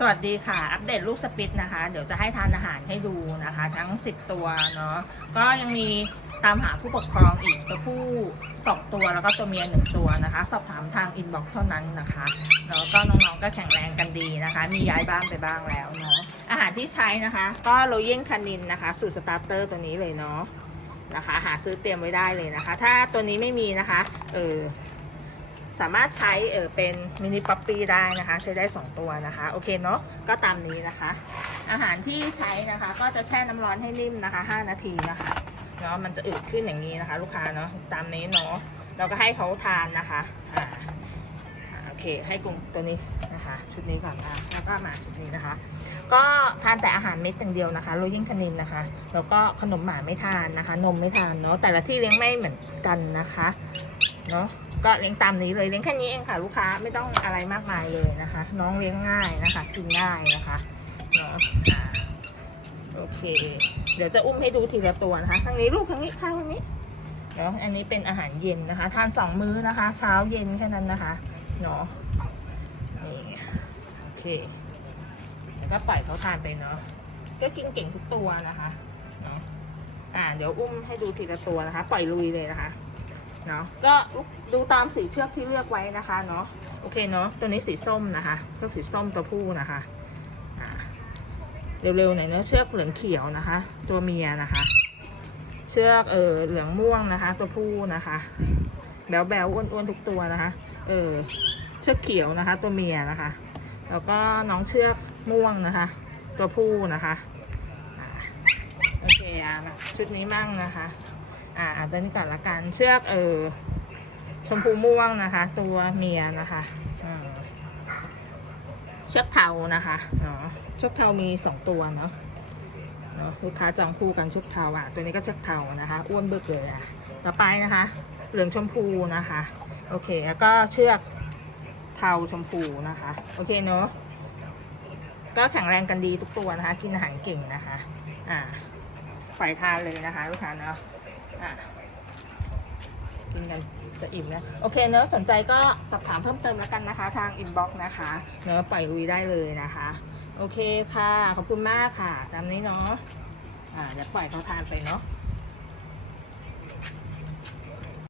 สวัสดีค่ะ อัปเดตลูกสปิตนะคะ เดี๋ยวจะให้ทานอาหารให้ดูนะคะ ทั้ง 10 ตัวเนาะก็ยังมีตามหาผู้ปกครองอีกตัวผู้สองตัวแล้วก็ตัวเมียหนึ่งตัวนะคะ สอบถามทางอินบ็อกซ์เท่านั้นนะคะแล้วก็น้องๆก็แข็งแรงกันดีนะคะ มีย้ายบ้านไปบ้างแล้วเนาะอาหารที่ใช้นะคะ ก็โรเยนคานินนะคะ สูตรสตาร์เตอร์ตัวนี้เลยเนาะนะคะ หาซื้อเตรียมไว้ได้เลยนะคะ ถ้าตัวนี้ไม่มีนะคะเออ สามารถใช้เออเป็นมินิป๊อปปี้ได้นะคะ ใช้ได้ 2 ตัวนะคะ โอเคเนาะก็ตามนี้นะคะ อาหารที่ใช้นะคะ ก็จะแช่น้ำร้อนให้นิ่มนะคะ 5 นาทีนะคะเนาะมันจะอึดขึ้นอย่างนี้นะคะ ลูกค้าเนาะตามนี้เนาะเราก็ให้เขาทานนะคะอ่าโอเค ให้กลุ่มตัวนี้นะคะ ชุดนี้ก่อนนะแล้วก็มาชุดนี้นะคะ ก็ทานแต่อาหารเม็ดอย่างเดียวนะคะโรยิ่งคนินนะคะ แล้วก็ขนมหมาไม่ทานนะคะ นมไม่ทานเนาะแต่ละที่เลี้ยงไม่เหมือนกันนะคะเนาะ ก็เลี้ยงตามนี้เลยเลี้ยงแค่นี้เองค่ะ ลูกค้าไม่ต้องอะไรมากมายเลยนะคะ น้องเลี้ยงง่ายนะคะ กินง่ายนะคะเนาะโอเค เดี๋ยวจะอุ้มให้ดูทีละตัวนะคะทางนี้ลูกทางนี้ข้างนี้เนาะอันนี้เป็นอาหารเย็นนะคะ ทานสองมื้อนะคะ เช้าเย็นแค่นั้นนะคะเนาะนี่โอเคแล้วก็ปล่อยเขาทานไปเนาะก็กินเก่งทุกตัวนะคะเนาะอ่าเดี๋ยวอุ้มให้ดูทีละตัวนะคะ ปล่อยลุยเลยนะคะ เนาะก็ดูตามสีเชือกที่เลือกไว้นะคะเนาะโอเคเนาะตัวนี้สีส้มนะคะเชือกสีส้มตัวผู้นะคะเร็วๆหน่อยเนาะเชือกเหลืองเขียวนะคะ ตัวเมียนะคะ เชือกเออเหลืองม่วงนะคะ ตัวผู้นะคะ แบวแบวๆอ้วนๆทุกตัวนะคะ เออเชือกเขียวนะคะ ตัวเมียนะคะ แล้วก็น้องเชือกม่วงนะคะ ตัวผู้นะคะโอเคอะชุดนี้มั่งนะคะ อ่าตัวนี้ก่อนละกันเชือกเออชมพูม่วงนะคะ ตัวเมียนะคะเชือกเทานะคะเนาะเชือกเทามีสองตัวเนาะเนาะลูกค้าจองคู่กันเชือกเทาอะ ตัวนี้ก็เชือกเทานะคะ อ้วนบึกเลยอะ ต่อไปนะคะ เหลืองชมพูนะคะ โอเค แล้วก็เชือกเทาชมพูนะคะ โอเคเนาะ ก็แข็งแรงกันดีทุกตัวนะคะ กินอาหารเก่งนะคะ อ่าปล่อยทานเลยนะคะ ลูกค้าเนาะ กินกันจะอิ่มนะ โอเคเนื้อสนใจก็สอบถามเพิ่มเติมแล้วกันนะคะ ทางอินบ็อกซ์นะคะ เนื้อปล่อยลุยได้เลยนะคะ โอเคค่ะ ขอบคุณมากค่ะ ตามนี้เนาะอ่าเดี๋ยวปล่อยเขาทานไปเนาะ